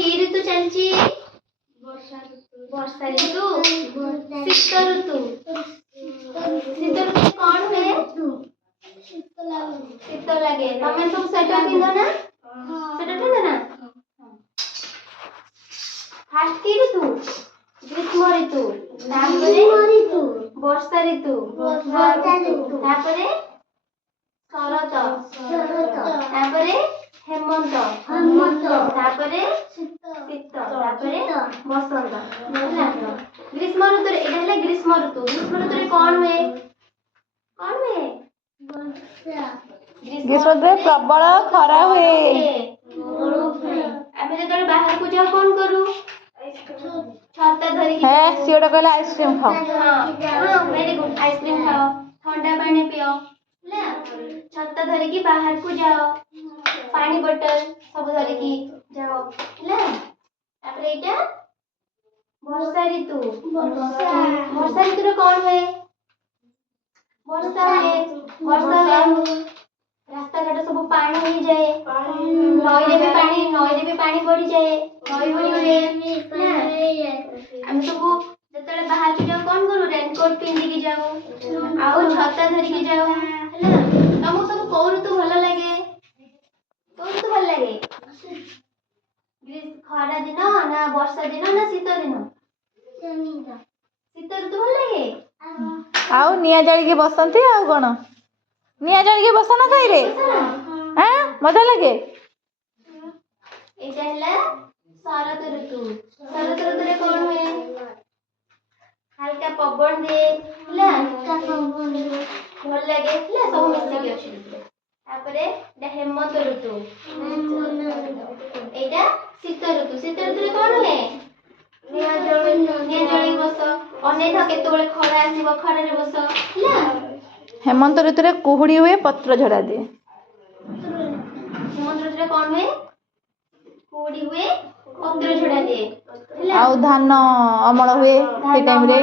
कि ऋतु चलची वर्षा ऋतु शीत ऋतु शीत ऋतु कौन हुए शीत लगे तमें सब स्वेटर पिंध ना स्वेटर पिंध ना फास्ट कि ऋतु ग्रीष्म ऋतु वर्षा ऋतु तापरे शरत तापरे हेमंत तापरे शीत तापरे बसंत ग्रीष्म ऋतु एटा हला ग्रीष्म ऋतु रे कौन हुए ग्रीष्म ऋतु प्रबल खरा हुए आमे जतले बाहर को जाओ कौन करू छाता धरी है सियोटा कहले आइसक्रीम खाओ हां वेरी गुड आइसक्रीम खाओ ठंडा पानी पियो ना छाता धरी की बाहर को जाओ पानी बोतल सब धरी की जाओ ना तापर एटा वर्षा ऋतु रे कौन हुए वर्षा रास्ता घाट सब पानी हो जाए नई रे भी पानी बढ़ी जाए नई बढ़ी हुए हम सब जतले बाहर के जाओ कौन करू रेनकोट पिंदी की जाओ आउ छता धरी की जाओ हैला हमहु सब को ऋतु भल लागे खरा दिन ना वर्षा दिन ना शीत दिन शीत ऋतु भल लागे आउ निया जाली के बसंती आउ कोन निया जाली के बसना सही रे हैं मजा लगे एटा हला शरत ऋतु रे कौन हुए हल्का पवन दे हला भल लागे हला सब मिसी के अछि तापरे एटा हेमंत ऋतु एटा शीत ऋतु रे कौन हुए निया जळी बस अनेक केतबेले खरा आसीबो खरा रे बस हला हेमंत ऋतु रे कुहुड़ी हुए पत्र झड़ा दे हेमंत ऋतु रे कौन हुए कुहुड़ी हुए पत्र झड़ा दे आउ धान अमल हुए से टाइम रे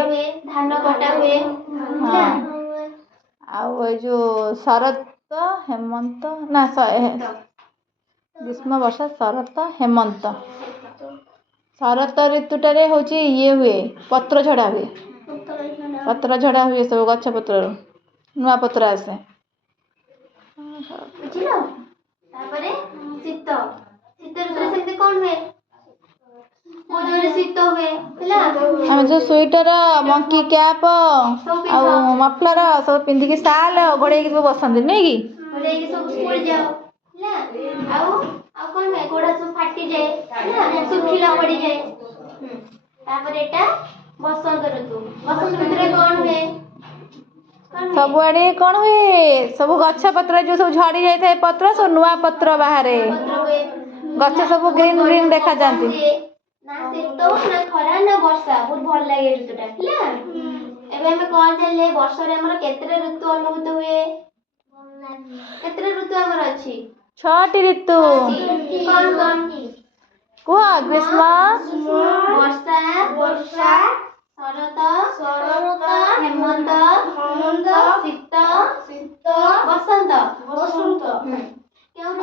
धान कटा हुए हां आउ ए जो शरत हेमंत ना ग्रीष्म वर्षा शरत हेमंत शरत ऋतुटारे होची ये हुए पत्र झड़ा हुए सब गछ पत्र नुआ पत्र आसे बुझिलो तापरे शीत ऋतु रे सेते कोन हुए मोजरे शीत हुए हला हम जो स्वेटर मंकी कैप आ मफलर सब पिंदी के साल घोड़े के बसंत नहीं की घोड़े के सब स्कूल जाओ हला आउ कोन हुए गोड़ा सब फाटी जाए हला सुखिला पड़ी जाए तापरे एटा बसंत ऋतु रे कोन हुए सब आड़े कौन हुए सब गछ पत्र जो सब झड़ी जाए थे पत्र सब नुआ पत्र बाहरे गछ सब ग्रीन ग्रीन देखा जाती ना शीत ना खरा ना वर्षा बहुत भल लागे ऋतुटा हला एबे हम कोन चले वर्ष रे हमर केतरे ऋतु अनुभूत हुए केतरे ऋतु हमर अछि 6टी ऋतु कौन कुआ ग्रीष्म